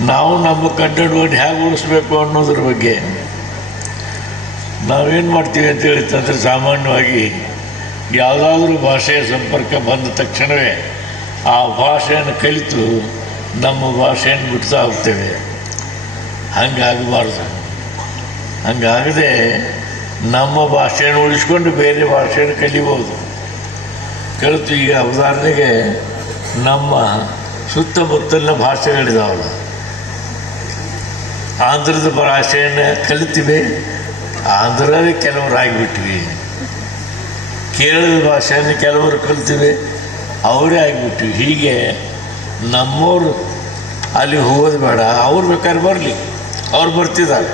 ನಾವು ನಮ್ಮ ಕನ್ನಡವನ್ನು ಹೇಗೆ ಉಳಿಸ್ಬೇಕು ಅನ್ನೋದ್ರ ಬಗ್ಗೆ ನಾವೇನು ಮಾಡ್ತೀವಿ ಅಂತ ಹೇಳಿತ್ತಂದ್ರೆ ಸಾಮಾನ್ಯವಾಗಿ ಯಾವುದಾದ್ರೂ ಭಾಷೆಯ ಸಂಪರ್ಕ ಬಂದ ತಕ್ಷಣವೇ ಆ ಭಾಷೆಯನ್ನು ಕಲಿತು ನಮ್ಮ ಭಾಷೆಯನ್ನು ಬಿಡ್ತಾ ಹೋಗ್ತೇವೆ. ಹಂಗಾಗಬಾರ್ದು. ಹಂಗಾಗದೆ ನಮ್ಮ ಭಾಷೆಯನ್ನು ಉಳಿಸ್ಕೊಂಡು ಬೇರೆ ಭಾಷೆಯನ್ನು ಕಲಿಬೋದು. ಕಲಿತು ಈಗ ಉದಾಹರಣೆಗೆ ನಮ್ಮ ಸುತ್ತಮುತ್ತಲಿನ ಭಾಷೆಗಳಿದಾವಲ್ಲ. ಆಂಧ್ರದ ಭಾಷೆಯನ್ನು ಕಲಿತೀವಿ, ಆಂಧ್ರವೇ ಕೆಲವರು ಆಗಿಬಿಟ್ವಿ ಕೇರಳದ ಭಾಷೆಯನ್ನು ಕೆಲವರು ಕಲಿತೀವಿ, ಅವರೇ ಆಗಿಬಿಟ್ವಿ. ಹೀಗೆ ನಮ್ಮವರು ಅಲ್ಲಿ ಹೋಗೋದು ಬೇಡ, ಅವ್ರು ಬೇಕಾದ್ರೆ ಬರಲಿ. ಅವ್ರು ಬರ್ತಿದ್ದಾರೆ.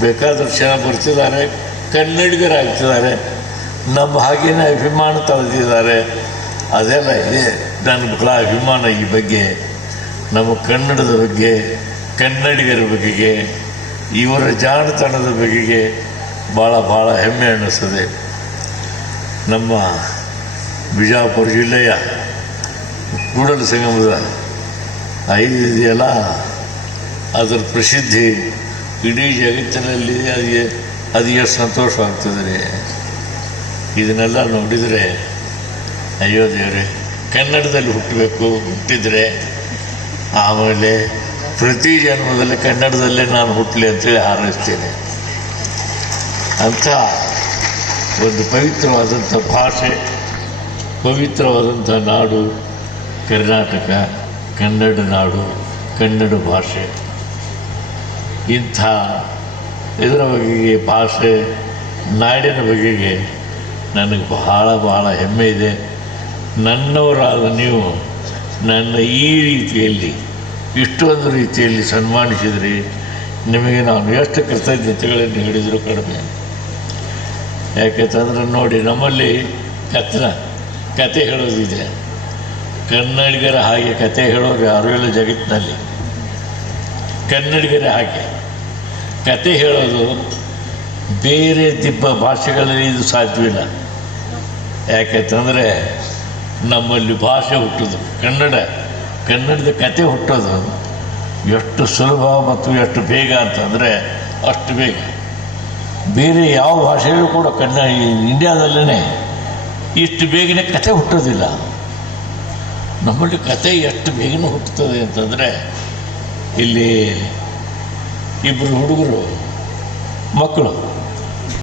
ಬೇಕಾದಷ್ಟು ಜನ ಬರ್ತಿದ್ದಾರೆ, ಕನ್ನಡಿಗರಾಗ್ತಿದ್ದಾರೆ. ನಮ್ಮ ಹಾಗೇನೆ ಅಭಿಮಾನ ತಳೆದಿದ್ದಾರೆ. ಅದೆಲ್ಲ ಇದೆ ನನ್ನ ಬಹಳ ಅಭಿಮಾನ ಈ ಬಗ್ಗೆ, ನಮ್ಮ ಕನ್ನಡದ ಬಗ್ಗೆ. ಕನ್ನಡಿಗರ ಬಗೆಗೆ, ಇವರ ಜಾಣತನದ ಬಗೆಗೆ ಭಾಳ ಭಾಳ ಹೆಮ್ಮೆ ಅನ್ನಿಸ್ತದೆ. ನಮ್ಮ ಬಿಜಾಪುರ ಜಿಲ್ಲೆಯ ಕೂಡಲ ಸಂಗಮದ ಐದು ಇದೆಯಲ್ಲ ಅದರ ಪ್ರಸಿದ್ಧಿ ಇಡೀ ಜಗತ್ತಿನಲ್ಲಿ ಅದು ಎ- ಅದು ಎಷ್ಟು ಸಂತೋಷವಾಗ್ತದೆ ಇದನ್ನೆಲ್ಲ ನೋಡಿದರೆ, ಅಯ್ಯೋ ದೇವ್ರೆ, ಕನ್ನಡದಲ್ಲಿ ಹುಟ್ಟಬೇಕು, ಹುಟ್ಟಿದರೆ, ಆಮೇಲೆ ಪ್ರತಿ ಜನ್ಮದಲ್ಲಿ ಕನ್ನಡದಲ್ಲೇ ನಾನು ಹುಟ್ಟಲಿ ಅಂತೇಳಿ ಹಾರೈಸ್ತೇನೆ. ಅಂಥ ಒಂದು ಪವಿತ್ರವಾದಂಥ ಭಾಷೆ, ಪವಿತ್ರವಾದಂಥ ನಾಡು, ಕರ್ನಾಟಕ, ಕನ್ನಡ ನಾಡು, ಕನ್ನಡ ಭಾಷೆ. ಇಂಥ ಇದರ ಬಗೆಗೆ ಭಾಷೆ, ನಾಡಿನ ಬಗೆಗೆ ನನಗೆ ಬಹಳ ಬಹಳ ಹೆಮ್ಮೆ ಇದೆ. ನನ್ನವರಾದ ನೀವು ನನ್ನ ಈ ರೀತಿಯಲ್ಲಿ ಇಷ್ಟೊಂದು ರೀತಿಯಲ್ಲಿ ಸನ್ಮಾನಿಸಿದ್ರಿ. ನಿಮಗೆ ನಾನು ಎಷ್ಟು ಕೃತಜ್ಞತೆಗಳನ್ನು ಹೇಳಿದರೂ ಕಡಿಮೆ. ಯಾಕೆಂತಂದ್ರೆ ನೋಡಿ, ನಮ್ಮಲ್ಲಿ ಕಥನ, ಕತೆ ಹೇಳೋದಿದೆ. ಕನ್ನಡಿಗರ ಹಾಗೆ ಕತೆ ಹೇಳೋರು ಯಾರೂ ಇಲ್ಲ ಜಗತ್ತಿನಲ್ಲಿ. ಕನ್ನಡಿಗರ ಹಾಗೆ. ಕತೆ ಹೇಳೋದು ಬೇರೆ ದಿಬ್ಬ ಭಾಷೆಗಳಲ್ಲಿ ಇದು ಸಾಧ್ಯವಿಲ್ಲ ಯಾಕೆಂತಂದರೆ ನಮ್ಮಲ್ಲಿ ಭಾಷೆ ಹುಟ್ಟೋದು ಕನ್ನಡ. ಕನ್ನಡದ ಕತೆ ಹುಟ್ಟೋದು ಎಷ್ಟು ಸುಲಭ ಮತ್ತು ಎಷ್ಟು ಬೇಗ ಅಂತಂದರೆ ಅಷ್ಟು ಬೇಗ. ಬೇರೆ ಯಾವ ಭಾಷೆಯೂ ಕೂಡ ಕನ್ನಡ ಇಂಡಿಯಾದಲ್ಲೇ ಇಷ್ಟು ಬೇಗನೆ ಕತೆ ಹುಟ್ಟೋದಿಲ್ಲ. ನಮ್ಮಲ್ಲಿ ಕತೆ ಎಷ್ಟು ಬೇಗನೆ ಹುಟ್ಟುತ್ತದೆ ಅಂತಂದರೆ ಇಲ್ಲಿ ಇಬ್ಬರು ಹುಡುಗರು, ಮಕ್ಕಳು.